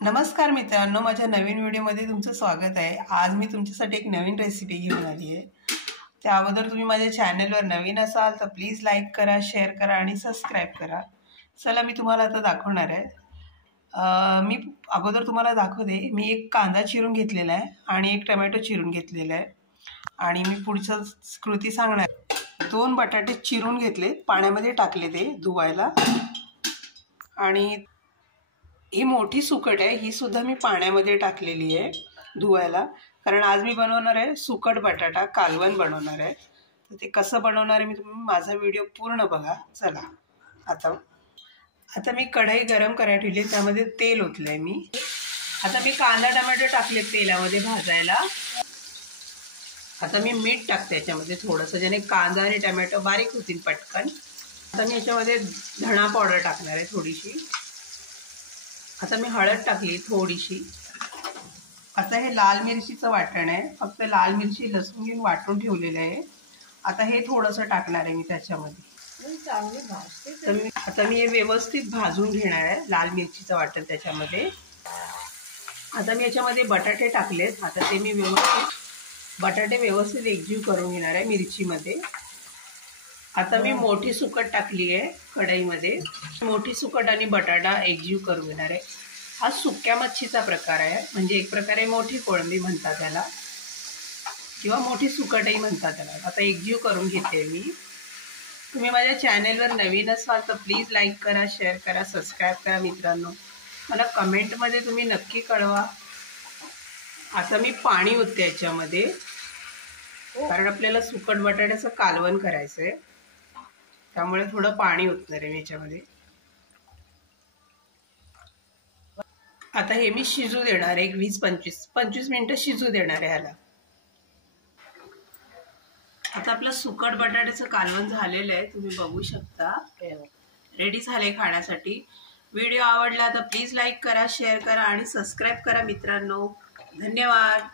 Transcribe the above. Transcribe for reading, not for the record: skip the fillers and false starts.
नमस्कार मित्रांनो, माझ्या नवीन व्हिडिओमध्ये तुमचं स्वागत आहे। आज मी तुमच्यासाठी एक नवीन रेसिपी घेऊन आली आहे। त्या अगोदर तुम्ही माझ्या चॅनलवर नवीन असाल तर प्लीज लाईक करा, शेअर करा आणि सबस्क्राईब करा। चला मी तुम्हाला आता दाखवणार आहे। मी अगोदर तुम्हाला दाखवते। मी एक कांदा चिरून घेतलेला आहे आणि एक टोमॅटो चिरून घेतलेला आहे आणि मी पुढचं कृती सांगणार। 2 बटाटे चिरून घेतले, पाण्यामध्ये टाकले ते धुवायला आणि ही मोठी सुकट आहे, ही सुद्धा मी पाण्यामध्ये टाकलेली आहे धुवायला, कारण आज मी बनवणार आहे सुकट बटाटा कालवण बनवणार आहे। तर ते कसं बनवणार आहे मी तुम्ही माझा व्हिडिओ पूर्ण बघा। चला आता मी कढई गरम करायला ठेवली, त्यामध्ये तेल ओतलंय मी। आता मी कांदा टोमॅटो टाकले तेलामध्ये भाजायला। आता मी मीठ टाकते याच्यामध्ये थोडंसं, ज्याने कांदा आणि टोमॅटो बारीक होतील पटकन। आता मी याच्यामध्ये धणा पावडर टाकणार आहे थोडीशी। आता मी हळद टाकली थोडीशी। आता हे लाल मिरचीचं वाटण आहे, फक्त लाल मिरची लसूण घेऊन वाटून ठेवलेलं आहे। आता हे थोडंसं टाकणार आहे मी त्याच्यामध्ये। आता मी हे व्यवस्थित भाजून घेणार आहे लाल मिरचीचं वाटण त्याच्यामध्ये। आता मी याच्यामध्ये बटाटे टाकलेत। आता ते मी बटाटे व्यवस्थित एकजीव करून घेणार आहे मिरचीमध्ये। आता मी मोठी सुकट टाकली आहे कढईमध्ये। मोठी सुकट आणि बटाटा एकजीव करून घेणार आहे। हा सुक्या मच्छीचा प्रकार आहे, म्हणजे एक प्रकारे मोठी कोळंबी म्हणतात त्याला, किंवा मोठी सुकटही म्हणतात त्याला। आता एकजीव करून घेते मी। तुम्ही माझ्या चॅनलवर नवीन असाल तर प्लीज लाईक करा, शेअर करा, सबस्क्राईब करा मित्रांनो। मला कमेंटमध्ये तुम्ही नक्की कळवा। आता मी पाणी ओतते याच्यामध्ये, कारण आपल्याला सुकट बटाट्याचं कालवण करायचं आहे, त्यामुळे थोडं पाणी ओतणार आहे मी याच्यामध्ये। आता हे मी शिजू देणार आहे, एक 20-25 मिनिटं शिजू देणार आहे ह्याला। आता आपलं सुकट बटाट्याचं कालवण झालेलं आहे, तुम्ही बघू शकता, रेडी झाले खाण्यासाठी। व्हिडिओ आवडला तर प्लीज लाईक करा, शेअर करा आणि सबस्क्राईब करा मित्रांनो। धन्यवाद।